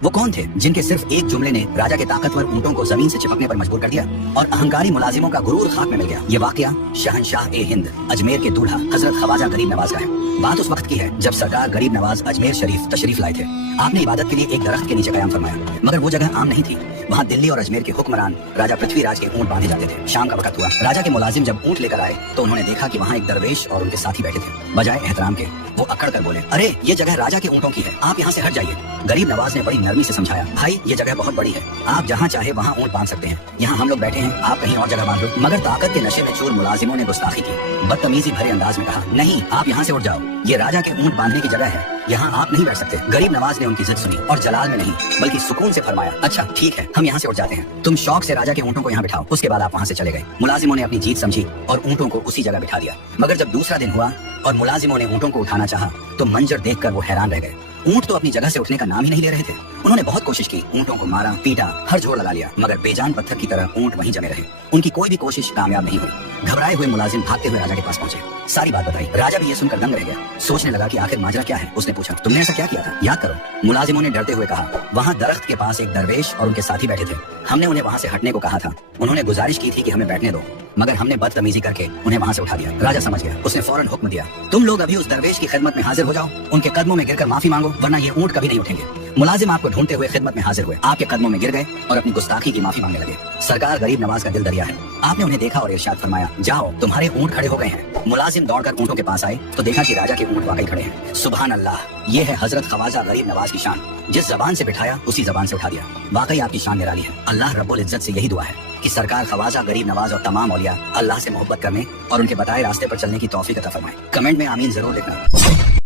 वो कौन थे जिनके सिर्फ एक जुमले ने राजा के ताकतवर ऊंटों को जमीन से चिपकने पर मजबूर कर दिया और अहंकारी मुलाजिमों का गुरूर खाक में मिल गया। ये वाकया शहनशाह ए हिंद अजमेर के दूल्हा हजरत ख्वाजा गरीब नवाज का है। बात उस वक्त की है जब सरकार गरीब नवाज अजमेर शरीफ तशरीफ लाए थे। आपने इबादत के लिए एक दरख्त के नीचे कयाम फरमाया, मगर वो जगह आम नहीं थी। वहाँ दिल्ली और अजमेर के हुक्मरान राजा पृथ्वीराज के ऊंट बांधे जाते थे। शाम का वक्त हुआ, राजा के मुलाजिम जब ऊंट लेकर आए तो उन्होंने देखा कि वहाँ एक दरवेश और उनके साथी बैठे थे। बजाय एहतराम के वो अकड़ कर बोले, अरे ये जगह राजा के ऊंटों की है, आप यहाँ से हट जाइए। गरीब नवाज ने बड़ी नरमी से समझाया, भाई ये जगह बहुत बड़ी है, आप जहाँ चाहे वहाँ ऊंट बांध सकते हैं, यहाँ हम लोग बैठे हैं, आप कहीं और जगह बांध लो। मगर ताकत के नशे में चूर मुलाजिमों ने गुस्ताखी की, बदतमीजी भरे अंदाज में कहा, नहीं आप यहाँ से उठ जाओ, ये राजा के ऊंट बांधने की जगह है, यहाँ आप नहीं बैठ सकते। गरीब नवाज ने उनकी जिद सुनी और जलाल में नहीं बल्कि सुकून से फरमाया, अच्छा ठीक है, हम यहाँ से उठ जाते हैं, तुम शौक से राजा के ऊँटों को यहाँ बिठाओ। उसके बाद आप वहाँ से चले गए। मुलाजिमों ने अपनी जीत समझी और ऊँटों को उसी जगह बिठा दिया। मगर जब दूसरा दिन हुआ और मुलाजिमों ने ऊँटों को उठाना चाहा तो मंजर देखकर वो हैरान रह गए। ऊंट तो अपनी जगह से उठने का नाम ही नहीं ले रहे थे। उन्होंने बहुत कोशिश की, ऊंटों को मारा पीटा, हर जोर लगा लिया, मगर बेजान पत्थर की तरह ऊंट वहीं जमे रहे। उनकी कोई भी कोशिश कामयाब नहीं हुई। घबराए हुए मुलाजिम भागते हुए राजा के पास पहुंचे, सारी बात बताई। राजा भी ये सुनकर दंग रह गया, सोचने लगा कि आखिर माजरा क्या है। उसने पूछा, तुमने ऐसा क्या किया था, याद करो। मुलाजिमों ने डरते हुए कहा, वहाँ दरख्त के पास एक दरवेश और उनके साथी बैठे थे, हमने उन्हें वहाँ से हटने को कहा था। उन्होंने गुजारिश की थी कि हमें बैठने दो, मगर हमने बदतमीजी करके उन्हें वहाँ से उठा दिया। राजा समझ गया, उसने फौरन हुक्म दिया, तुम लोग अभी उस दरवेश की खिदमत में हाजिर हो जाओ, उनके कदमों में गिरकर माफी मांगो, वरना ये ऊंट कभी नहीं उठेंगे। मुलाजिम आपको ढूंढते हुए खिदमत में हाजिर हुए, आपके कदमों में गिर गए और अपनी गुस्ताखी की माफी मांगने लगे। सरकार गरीब नवाज का दिल दरिया है, आपने उन्हें देखा और इरशाद फरमाया, जाओ तुम्हारे ऊंट खड़े हो गए हैं। मुलाजिम दौड़कर ऊंटों के पास आए तो देखा कि राजा के ऊंट वाकई खड़े हैं। सुभान अल्लाह, ये है हजरत ख्वाजा गरीब नवाज की शान, जिस जबान से बिठाया उसी जबान से उठा दिया। वाकई आपकी शान निराली है। अल्लाह रब्बुल इज्जत से यही दुआ है कि सरकार ख्वाजा गरीब नवाज और तमाम औलिया अल्लाह से मोहब्बत करने और उनके बताए रास्ते पर चलने की तौफीक अता फरमाए। कमेंट में आमीन जरूर लिखना।